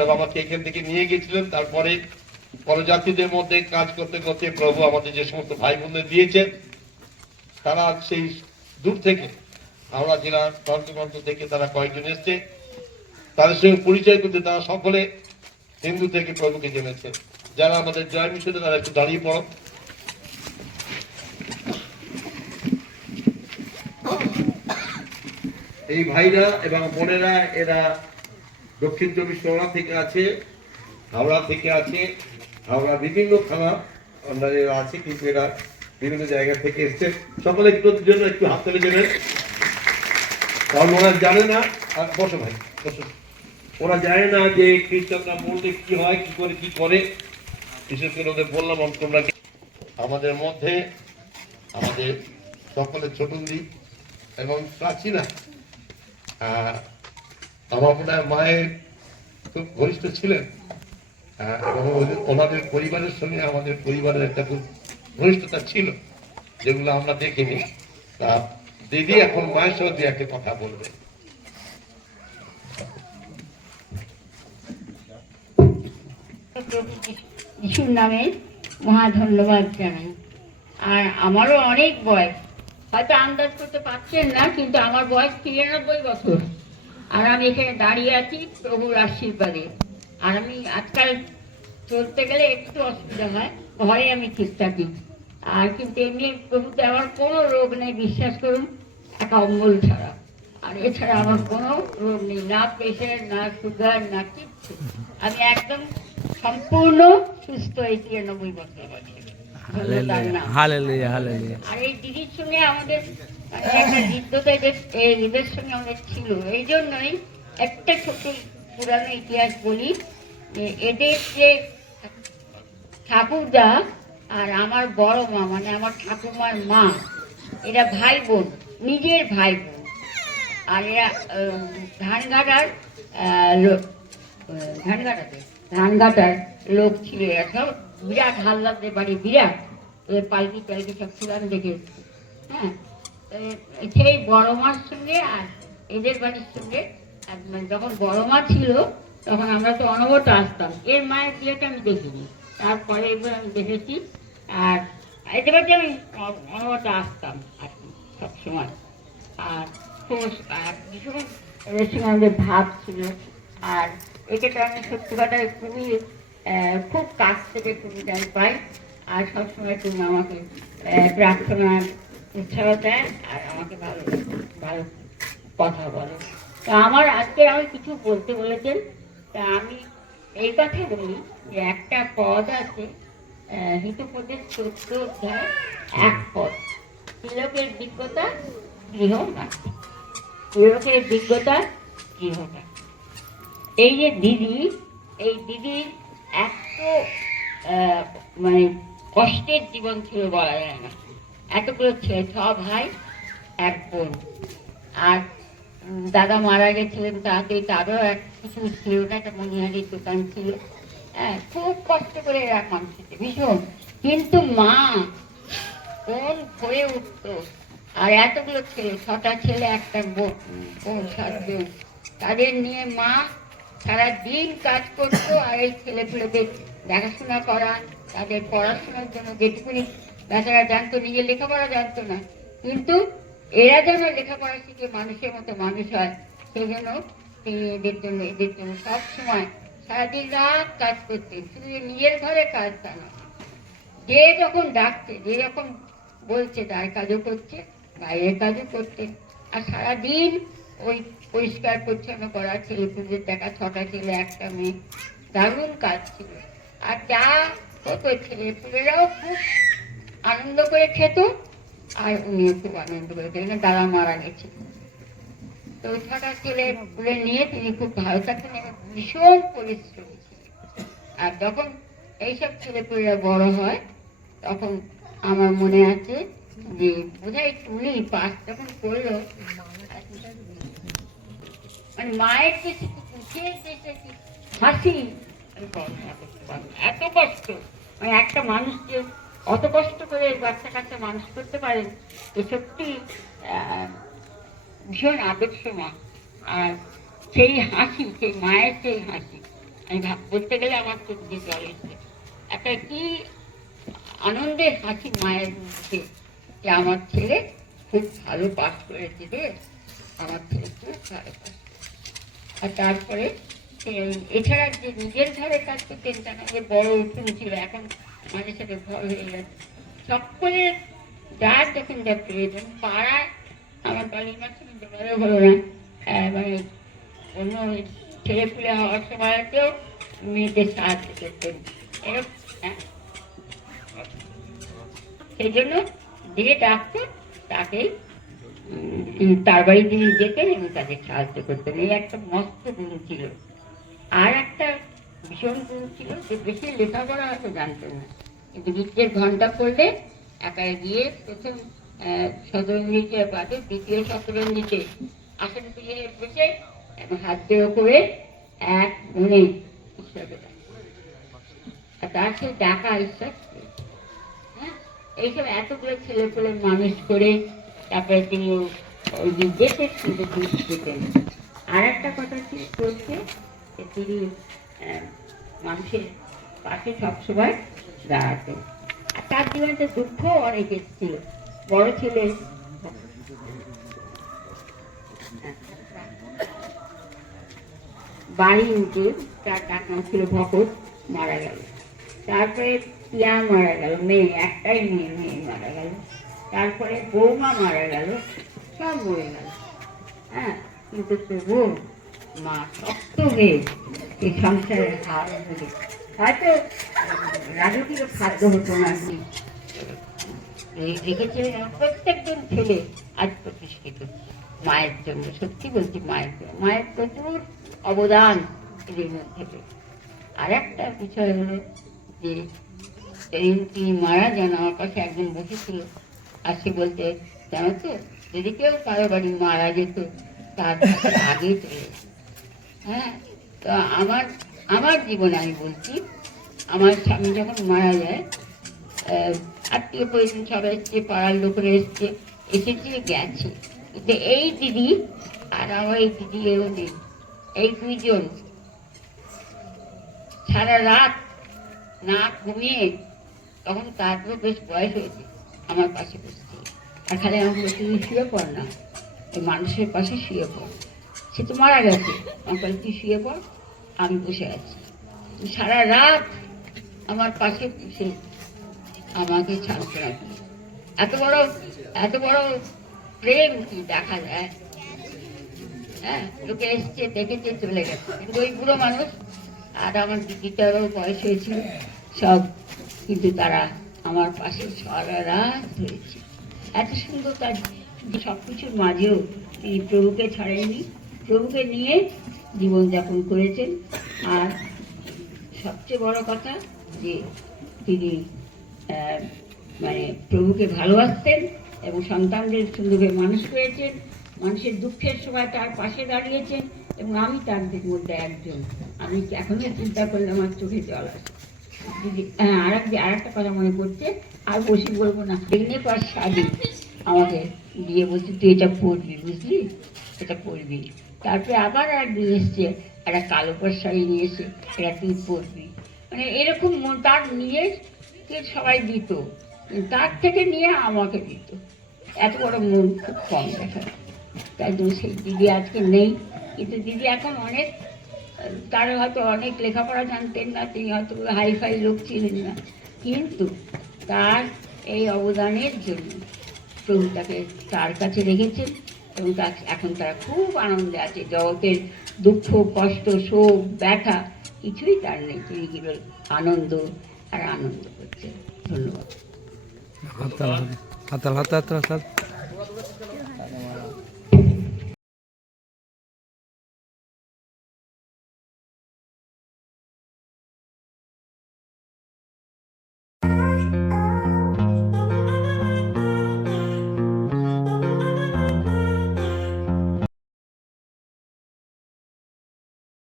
ঈশ্বর আমাকে এখান থেকে নিয়ে গেছিলেন। তারপরে পরজাতিদের মধ্যে কাজ করতে করতে প্রভু আমাদের যে সমস্ত ভাই বোনদের দিয়েছেন, তারা সেই দূর থেকে, হাওড়া জেলার প্রান্ত থেকে তারা কয়েকজন এসছে। তাদের সঙ্গে পরিচয় করতে তারা সকলে হিন্দু থেকে প্রভুকে জেনেছে যারা আমাদের জয় মিশনে তারা একটু দাঁড়িয়ে পড়ো। এই ভাইরা এবং বোনেরা, এরা দক্ষিণ চব্বিশ পরগনা থেকে আছে, হাওড়া থেকে আছে হাওড়া বিভিন্ন থানা এরা আছে, কিন্তু এরা বিভিন্ন জায়গা থেকে এসছে। সকলে একটু জন্য একটু হাত তুলে দেবেন। কারণ ওরা জানে না। আর বসো ভাই, বসো। ওরা জানে না যে খ্রিস্টানরা বলতে কি হয়, কি করে কি করে। বিশেষ করে ওদের বললাম তোমরা আমাদের মধ্যে আমাদের সকলের ছোট দিক এবং প্রাচীনা আমার মনে হয় মায়ের খুব ঘনিষ্ঠ ছিলেন। আহ, ওনাদের পরিবারের সঙ্গে আমাদের পরিবারের একটা খুব ঘনিষ্ঠতা ছিল যেগুলো আমরা দেখিনি। তা দিদি এখন মায়ের সঙ্গে দু একটা কথা বলবে। যিশুর নামে মহা ধন্যবাদ জানাই। আর আমারও অনেক বয়স। হয়তো আন্দাজ করতে পারছেন না কিন্তু আমার বয়স তিরানব্বই বছর। আর আমি এখানে দাঁড়িয়ে আছি প্রভুর আশীর্বাদে। আর আমি আজকাল চলতে গেলে একটু অসুবিধা হয় ঘরে আমি ঠিক থাকি আর কিন্তু এমনি প্রভুতে আমার কোনো রোগ নেই বিশ্বাস করুন একা অম্বল ছাড়া। আর এছাড়া আমার কোনো রোগ নেই না প্রেশার না সুগার না কিচ্ছু। আমি একদম সম্পূর্ণ সুস্থ এই তিরানব্বই বছর বয়সে। আর এই দিদির সঙ্গে আমাদের একটা হৃদ্যতা এদের এই সঙ্গে আমাদের ছিল। এই জন্যই একটা ছোট পুরানো ইতিহাস বলি এদের যে ঠাকুরদা আর আমার বড় মা মানে আমার ঠাকুমার মা, এরা ভাই বোন নিজের ভাই বোন আর এরা ধানঘাটার ধানঘাটাতে, ধানঘাটার লোক ছিল এরা। সব বিরাট হাল্লাদের বাড়ি, বিরাট। এদের পালকি সব পুরান দেখে। হ্যাঁ? সেই বড় মার সঙ্গে আর এদের বাড়ির সঙ্গে মানে যখন বড় মা ছিল তখন আমরা তো অনবরত আসতাম। এর মায়ের বিয়েটা আমি দেখিনি। তারপরে এবার আমি দেখেছি আর এদের বাড়িতে আমি অনবরত আসতাম আর সবসময় আর আর ভীষণ এদের সঙ্গে আমাদের ভাব ছিল আর একে তো আমি সত্যি কথা খুবই খুব কাছ থেকে খুবই টাইম পাই। আর সবসময় তুমি আমাকে আহ, প্রার্থনার উৎসাহ দেয় আর আমাকে ভালো ভালো কথা বলে। তা আমার আজকে আমি কিছু বলতে বলেছেন। তা আমি এই কথা বলি যে একটা পদ আছে হিতোপদের চোদ্দ অধ্যায় এক পদ। তিলকের বিজ্ঞতা গৃহ তিলকের বিজ্ঞতা গৃহটা এই যে দিদি, এই দিদির এত মানে কষ্টের জীবন ছিল বলা যায় না। এতগুলো ছেলে, ছ ভাই, এক বোন। আর দাদা মারা গেছিলেন তাতেই তারও এক কিছু ছিল না একটা মনিহারির দোকান ছিল। হ্যাঁ খুব কষ্ট করে এরা মানুষকে ভীষণ। কিন্তু মা কোন হয়ে উঠতো? আর এতগুলো ছেলে, ছটা ছেলে, একটা বোন সাতজন তাদের নিয়ে মা সারা দিন কাজ করতো, আর এই ছেলে দেখাশোনা করা, তাদের পড়াশোনার জন্য যেটুকুনি বেচারা জানতো নিজে লেখাপড়া জানতো না। কিন্তু এরা যেন লেখাপড়া শিখে মানুষের মতো মানুষ হয় সেই জন্য তিনি এদের জন্য এদের জন্য সব সময় সারাদিন রাত কাজ করতেন, শুধু নিজের ঘরে কাজ তা না যে যখন ডাকছে, যে যখন বলছে তার কাজও করছে, বাইরের কাজও করতে আর সারাদিন ওই পরিষ্কার পরিচ্ছন্ন করা ছেলে পুজোর দেখা, ছটা ছেলে, একটা মেয়ে, দারুণ কাজ ছিল। আর যা হতো ছেলে পুলেরাও খুব আনন্দ করে খেত আর উনিও খুব আনন্দ করে খেতেন দাদা মারা গেছে। তো নিয়ে তিনি খুব ভালো থাকতেন এবং ভীষণ পরিশ্রমী আর যখন এইসব বড় হয়, তখন আমার মনে আছে যে বোধহয় টুনি পাস যখন করল মানে মায়ের যে যে হাসি। এত কষ্ট। মানে একটা মানুষকে অত কষ্ট করে বাচ্চা কাচ্চা মানুষ করতে পারেন তো সত্যি ভীষণ আদর্শ মা আর সেই হাসি, সেই মায়ের সেই হাসি, আমি বলতে গেলে আমার চোখ দিয়ে জল এসছে একটা কি আনন্দের হাসি মায়ের মুখে যে আমার ছেলে খুব ভালো পাস করেছে রে, আমার ছেলে খুব ভালো পাস আর তারপরে এছাড়া যে নিজের ঘরের কাজ করতেন, তার বড় উঠুন ছিল, এখন হয়ে সকলের যার যখন যা প্রয়োজন পাড়ায় আমার বাড়ির বড় হলো না। মানে অন্য হওয়ার সময়তেও মেয়েদের সাহায্য করতেন হ্যাঁ। সেই জন্য যে ডাক্তার, তাকেই তার বাড়ি তিনি যেতেন এবং তাকে সাহায্য করতেন এই একটা মস্ত গুণ ছিল। আর একটা ভীষণ ছিল বেশি লেখাপড়া হয়তো জানতেন না। কিন্তু বৃত্তের ঘণ্টা পড়লে একাই গিয়ে প্রথম দ্বিতীয় শতরঞ্জিতে আসন পিছিয়ে বসে হাত দেওয়া করে এক মনে তার সেই ডাকা ঈশ্বর হ্যাঁ? এইসব এতগুলো ছেলে পেলে মানুষ করে তারপরে তিনি ওই দেশে কিন্তু আর একটা কথা ঠিক করছে তিনি মানুষের পাশে সবসময় দাঁড়াতেন আর তার জীবনে দুঃখ অনেক এসেছিল। বড় ছেলে। বাড়ি উঠে তার ডাক নাম ছিল ভকত, মারা গেল। তারপরে পিয়া মারা গেল, মেয়ে, একটাই মেয়ে মেয়ে মারা গেল। তারপরে বৌমা মারা গেল, সব মরে গেল। হ্যাঁ কিন্তু তবু মা শক্ত হয়ে এই সংসারের হার ধরে হয়তো রাজকীয় খাদ্য হতো না দেখেছিলেন প্রত্যেকজন ছেলে আজ প্রতিষ্ঠিত। মায়ের জন্য, সত্যি বলছি মায়ের জন্য। মায়ের প্রচুর অবদান এদের মধ্যে। আর একটা বিষয় হলো যে, সেদিন তিনি মারা যান, আমার কাছে একজন বসেছিল। আর সে বলতে, জানো তো, যদি কেউ কারও বাড়ি মারা যেত, তার আগে চলে হ্যাঁ তো আমার আমার জীবনে আমি বলছি, আমার স্বামী যখন মারা যায় আত্মীয় পরিজন সবাই এসছে, পাড়ার লোকেরা এসছে, এসেছে, গেছে। কিন্তু এই দিদি আর আমার এই দিদি এও নেই। এই দুইজন সারা রাত না ঘুমিয়ে তখন তারপর বেশ বয়স হয়েছে, আমার পাশে বসছে আর খালি বলছে শুয়ে পড় না মানুষের পাশে শুয়ে পড়। সে তো মারা গেছে। আমার তুই শুয়ে পড়, আমি বসে আছি। সারা রাত আমার পাশে বসে আমাকে ছাড়তে রাখি। এত বড় এত বড় প্রেম কি দেখা যায়? হ্যাঁ লোকে এসছে, দেখেছে, চলে গেছে। কিন্তু ওই বুড়ো মানুষ, আর আমার দিদিটারও বয়স হয়েছিল, সব কিন্তু তারা আমার পাশে সারা রাত হয়েছে এত সুন্দর তার সব কিছুর মাঝেও তিনি প্রভুকে ছাড়েননি। প্রভুকে নিয়ে জীবনযাপন করেছেন। আর সবচেয়ে বড় কথা যে তিনি মানে প্রভুকে ভালোবাসতেন এবং সন্তানদের সুন্দরভাবে মানুষ করেছেন। মানুষের দুঃখের সময় তার পাশে দাঁড়িয়েছেন এবং আমি তাদের মধ্যে একজন। আমি এখনও চিন্তা করলে আমার চোখে জল আসে দিদি হ্যাঁ আর এক আর একটা কথা মনে পড়ছে, আর বসি বলব না। দেখলে পর শাড়ি আমাকে দিয়ে বলছি, তুই এটা পরবি বুঝলি? এটা পরবি তারপরে আবার একদিন এসছে, একটা কালো শাড়ি নিয়ে এসে এটা তুই পরবি মানে এরকম তার নিয়ে সবাই দিত। তার থেকে নিয়ে আমাকে দিত। এত বড় মন খুব কম দেখা তাই জন্য সেই দিদি আজকে নেই। কিন্তু দিদি এখন অনেক তার হয়তো অনেক লেখাপড়া জানতেন না, তিনি হয়তো হাই ফাই লোক ছিলেন না। কিন্তু তার এই অবদানের জন্য প্রভু তাকে তার কাছে রেখেছেন। এবং এখন তারা খুব আনন্দে আছে। জগতের দুঃখ, কষ্ট, শোক, ব্যথা, কিছুই তার নেই। কেবল আনন্দ আর আনন্দ করছে ধন্যবাদ।